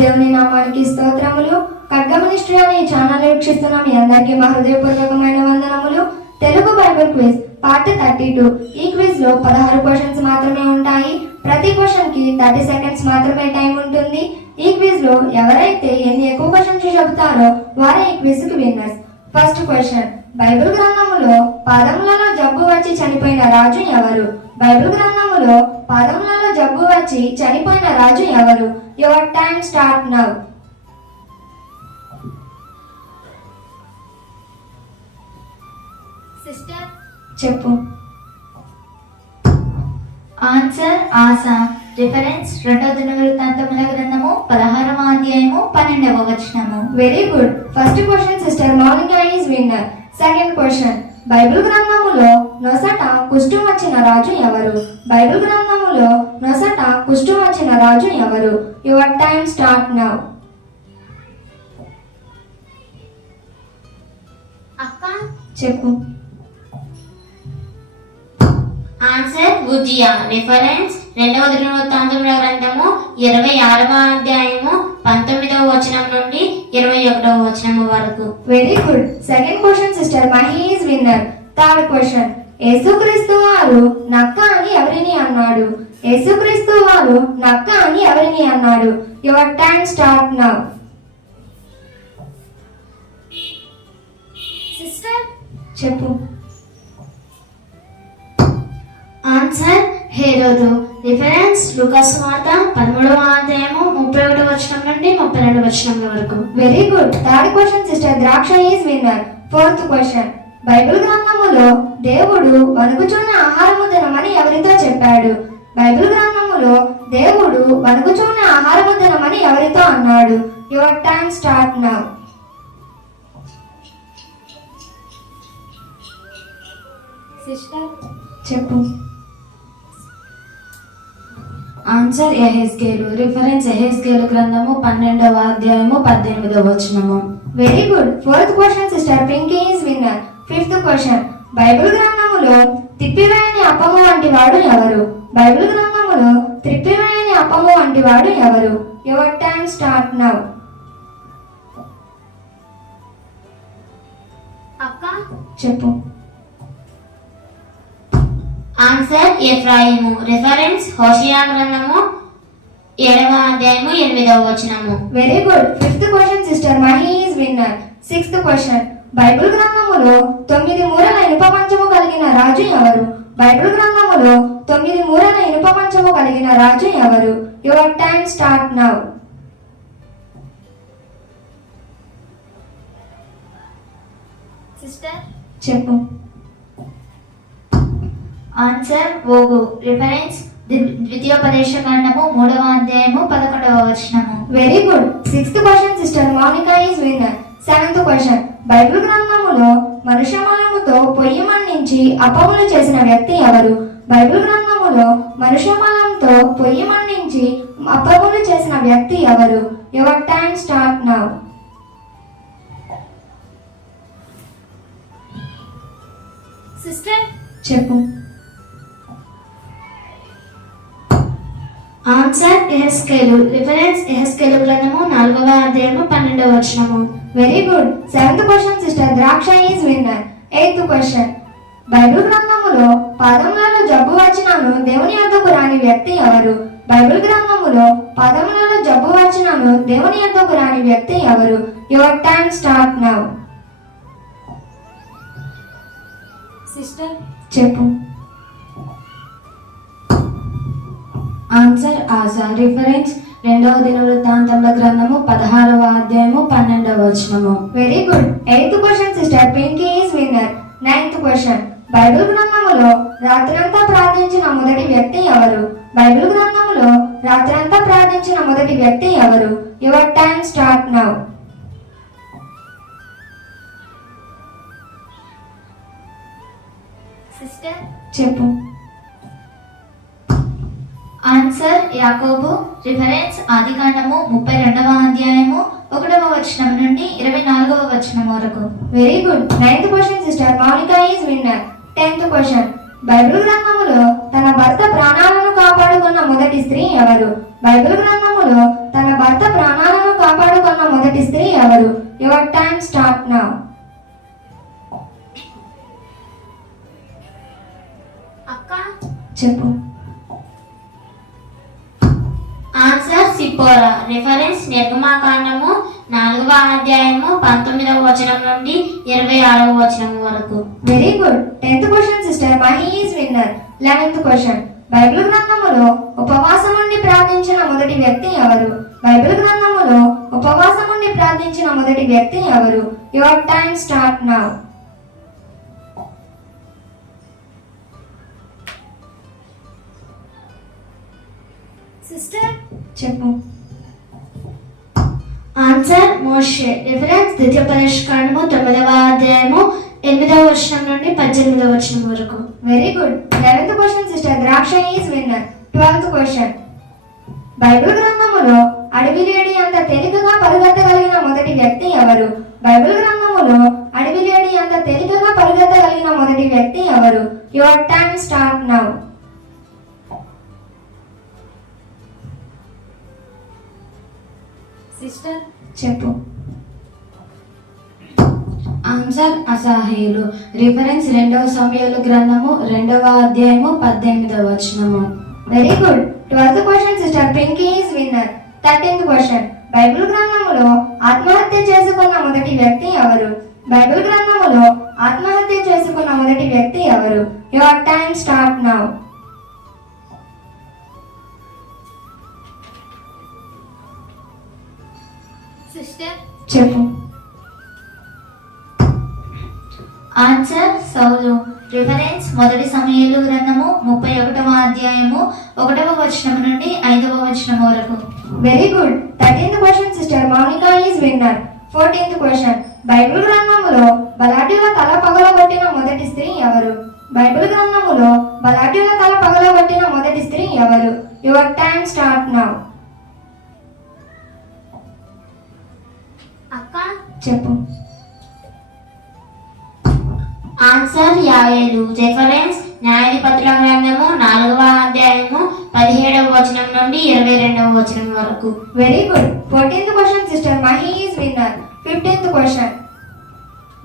దేవుని నామానికి స్తోత్రములు. ఖడ్గమనిష్ఠుడు అనే ఛానల్ వీక్షిస్తున్న మీ అందరికీ మా హృదయపూర్వకమైన వందనములు. Telugu Bible quiz part thirty two. ఈ క్విజ్లో పదహారు క్వశ్చన్స్ మాత్రమే ఉంటాయి. ప్రతి క్వశ్చన్కి థర్టీ సెకండ్స్ మాత్రమే టైం ఉంటుంది. ఈ క్విజ్లో ఎవరైతే ఎన్ని ఎక్కువ క్వశ్చన్స్ చెబుతారో వారే ఈ క్విజ్కి విన్నర్స్. First question. బైబిల్ గ్రంథములో పాదములలో జబ్బు వచ్చి చనిపోయిన రాజు ఎవరు? బైబిల్ గ్రంథములో పాదములలో జబ్బు వచ్చి చనిపోయిన రాజు ఎవరు? Your time start now sister చెప్పు. ఆన్సర్ ఆశ రిఫరెన్స్ రెండవ దినవృత్తాంతముల గ్రంథము పదహారవ అధ్యాయము పన్నెండవ వచనము. Very good first question sister Mounika is winner second question Bible గ్రంథములో నొసట కుష్ఠం వచ్చిన రాజు ఎవరు? బైబిల్ గ్రంథములో నొసట కుష్ఠం వచ్చిన రాజు ఎవరు? యువర్ టైం స్టార్ట్ నవ్ అక్క? చెప్పు. ఆన్సర్ ఉజియా రిఫరెన్స్ రెండవ దినవృత్తాంతముల గ్రంథము ఇరవై ఆరవ అధ్యాయము పంతొమ్మిదవ వచనం నుండి ఇరవై ఒకటవ వచనము వరకు. Very good second question sister Mahi is winner third question యేసుక్రీస్తు వారు నక్క అని ఎవరిని అన్నాడు? యేసుక్రీస్తు వారు నక్క అని ఎవరిని అన్నాడు? Your time start now sister చెప్పు. ఆన్సర్ హేరోదు రిఫరెన్స్ లుకాస్ వార్త పదమూడవ అధ్యాయము ముప్పై ఒకటి వచనం నుండి ముప్పై రెండు వచనముల వరకు. Very good third question sister Draksha is winner fourth question Bible గ్రంథములో దేవుడు వణుకుచున్న ఆహారము తినమని ఎవరితో చెప్పాడు? బైబిల్ గ్రంథములో దేవుడు వణుకుచున్న ఆహారము తినమని ఎవరితో అన్నాడు? Your time start now sister? చెప్పు. ఆన్సర్ ఎహెస్కేలు రిఫరెన్స్ ఎహెస్కేలు గ్రంథము పన్నెండవ అధ్యాయము పద్దెనిమిదవ వచనము. Very good fourth question sister Pinky is winner fifth question. Bible గ్రంథములో తిప్పివేయని అప్పము వంటి వాడు ఎవరు? బైబిల్ గ్రంథములో త్రిప్పివేయని అప్పము వంటి వాడు ఎవరు? యువర్ టైం స్టార్ట్ నవ్ అక్క? చెప్పు. ఆన్సర్ ఎఫ్రాయిము రిఫరెన్స్ హోషియా గ్రంథము ఏడవ అధ్యాయము ఎనిమిదవ వచనము. Very good fifth question sister Mahi is winner sixth question Bible గ్రంథములో తొమ్మిది మూరల ఇనుప మంచము కలిగిన రాజు ఎవరు? బైబిల్ గ్రంథములో తొమ్మిది మూరల ఇనుప మంచము కలిగిన రాజు ఎవరు? Your time start now sister చెప్పు. ఆన్సర్ ఓగు. రిఫరెన్స్ ద్వి- ద్వితీయోపదేశ కాండము మూడవ అధ్యాయము పదకొండవ వచనము. Very good sixth question sister Mounika is winner seventh question. Bible గ్రంథములో మనుష్యమలముతో పొయ్యి మండించి అపములు చేసిన వ్యక్తి ఎవరు? బైబిల్ గ్రంథములో మనుష్యమలంతో పొయ్యి మండించి అపములు చేసిన వ్యక్తి ఎవరు? Your time start now sister? చెప్పు. ఎహెస్కేలు. రిఫరెన్స్ ఎహెస్కేలు గ్రంథము నాలుగవ అధ్యాయము పన్నెండవ వచనము. Very good seventh question sister Draksha is winner eighth question Bible గ్రంథములో పాదములలో జబ్బు వచ్చినాను దేవుని యొద్దకు రాని వ్యక్తి ఎవరు? బైబిల్ గ్రంథములో పాదములలో జబ్బు వచ్చినాను దేవుని యొద్దకు రాని వ్యక్తి ఎవరు? Your time start now sister చెప్పు. ఆన్సర్ ఆశా రిఫరెన్స్ రెండవ దినవృత్తాంతముల గ్రంథము పదహారవ అధ్యాయము పన్నెండవ వచనము. Very good eighth question sister Pinky is winner ninth question Bible గ్రంథములో రాత్రంతా ప్రార్థించిన మొదటి వ్యక్తి ఎవరు? బైబిల్ గ్రంథములో రాత్రంతా ప్రార్థించిన మొదటి వ్యక్తి ఎవరు? Your time start now sister చెప్పు. ఆన్సర్ యాకోబు రిఫరెన్స్ ఆదికాండము ముప్పై రెండవ అధ్యాయము ఒకటవ వచనం నుండి ఇరవై నాలుగవ వచనం వరకు. Very good ninth question sister Mounika is winner tenth question Bible గ్రంథములో తన భర్త ప్రాణాలను కాపాడుకున్న మొదటి స్త్రీ ఎవరు? బైబిల్ గ్రంథములో తన భర్త ప్రాణాలను యువర్ టైమ్ స్టార్ట్ నౌ అక్క? చెప్పు. రిఫరెన్స్ నిర్గమాకాండము నాలుగవ అధ్యాయము పంతొమ్మిదవ వచనం నుండి ఇరవై ఆరవ వచనం వరకు. Very good tenth question sister Mahi is winner eleventh question Bible గ్రంథములో ఉపవాసం ఉండి ప్రార్థించిన మొదటి వ్యక్తి ఎవరు? బైబిల్ గ్రంథములో ఉపవాసం ఉండి ప్రార్థించిన మొదటి వ్యక్తి ఎవరు? Your time start now sister చెప్పు. ఆన్సర్ మోషే రిఫరెన్స్ ద్వితీయ పరిష్కారము తొమ్మిదవ అధ్యాయము ఎనిమిదవ వచనం నుండి పద్దెనిమిదవ వచనం వరకు. Very good eleventh question sister Draksha is winner twelfth question Bible గ్రంథములో అడవి లేడి అంత తేలికగా పరిగెత్తగలిగిన మొదటి వ్యక్తి ఎవరు? బైబిల్ సిస్టర్ చెప్పు. ఆన్సర్ అసహ్యులు. రిఫరెన్స్ రెండవ సమయాలు గ్రంథము రెండవ అధ్యాయము పద్దెనిమిదవ వచనము. Very good twelfth question sister Pinky is winner thirteenth question Bible గ్రంథములో ఆత్మహత్య చేసుకున్న మొదటి వ్యక్తి ఎవరు? బైబిల్ గ్రంథములో ఆత్మహత్య చేసుకున్న మొదటి వ్యక్తి ఎవరు? యువర్ టైం స్టార్ట్ నౌ చెప్పు. ఆన్సర్ సౌలు. రిఫరెన్స్ మొదటి సమయాలు గ్రంథము ముప్పై ఒకటవ అధ్యాయము ఒకటవ వచనం నుండి ఐదవ వచనం వరకు. Very good thirteenth question sister Mounika is winner fourteenth question Bible గ్రంథములో బలాఢ్యుల తల పగలగొట్టిన మొదటి స్త్రీ ఎవరు? బైబిల్ గ్రంథములో బలాఢ్యుల తల పగలగొట్టిన మొదటి స్త్రీ ఎవరు? యువర్ టైమ్ స్టార్ట్ నౌ చెప్పు. ఆన్సర్ యాయేలు రిఫరెన్స్ న్యాయాధిపతుల గ్రంథము నాలుగవ అధ్యాయము పదిహేడవ వచనం నుండి ఇరవై రెండవ వచనం వరకు. Very good fourteenth question sister Mahi is winner fifteenth question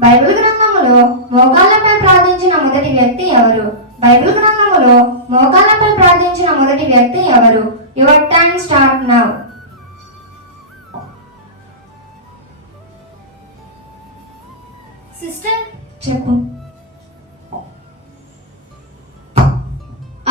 Bible గ్రంథములో మోకాళ్ళపై ప్రార్థించిన మొదటి వ్యక్తి ఎవరు? బైబిల్ గ్రంథములో మోకాళ్ళపై ప్రార్థించిన మొదటి వ్యక్తి ఎవరు? Your time start now sister? చెప్పు.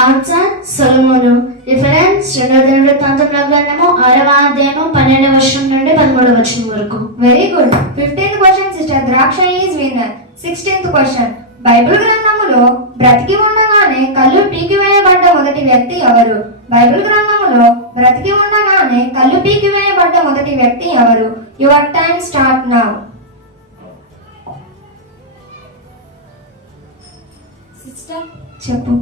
ఆన్సర్ సొలమోను. రిఫరెన్స్ రెండవ దినవృత్తాంతంలో గ్రంథము ఆరవ అధ్యాయము పన్నెండవ వచనం నుండి పదమూడవ వచనం వరకు. Very good fifteenth question sister Draksha is winner sixteenth question Bible గ్రంథములో బ్రతికి ఉండగానే కళ్ళు పీకివేయబడ్డ మొదటి వ్యక్తి ఎవరు? బైబిల్ గ్రంథములో బ్రతికి ఉండగానే కళ్ళు పీకివేయబడ్డ మొదటి వ్యక్తి ఎవరు? Your time start now sister చెప్పు.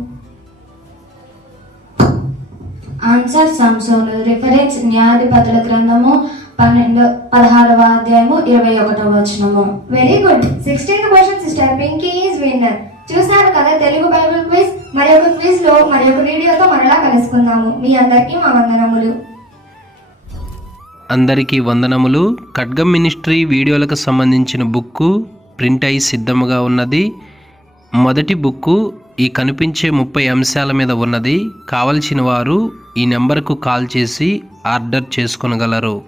ఆన్సర్ సంసోను రిఫరెన్స్ న్యాయాధిపతుల గ్రంథము పన్నెండు పదహారవ అధ్యాయము ఇరవై ఒకటవ వచనము. Very good sixteenth question sister Pinky is winner చూసారు కదా తెలుగు బైబిల్ క్విజ్? మరి ఒక క్విజ్లో మరి ఒక వీడియోతో మరలా కలుసుకుందాము. మీ అందరికీ మా వందనములు. అందరికీ వందనములు. ఖడ్గం మినిస్ట్రీ వీడియోలకు సంబంధించిన బుక్కు ప్రింట్ అయి సిద్ధముగా ఉన్నది. మొదటి బుక్కు ఈ కనిపించే ముప్పై అంశాల మీద ఉన్నది. కావలసిన వారు ఈ నెంబర్కు కాల్ చేసి ఆర్డర్ చేసుకొనగలరు.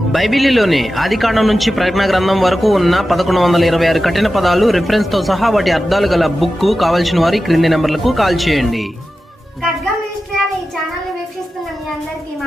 బైబిలీలోని ఆదికాండం నుంచి ప్రకటన గ్రంథం వరకు ఉన్న పదకొండు వందల ఇరవై ఆరు కఠిన పదాలు రిఫరెన్స్తో సహా వాటి అర్థాలు గల బుక్కు కావలసిన వారి క్రింది నెంబర్లకు కాల్ చేయండి. ఖడ్గం మినిస్ట్రీ అనే ఈ వీక్షిస్తున్న మీ అందరికీ మా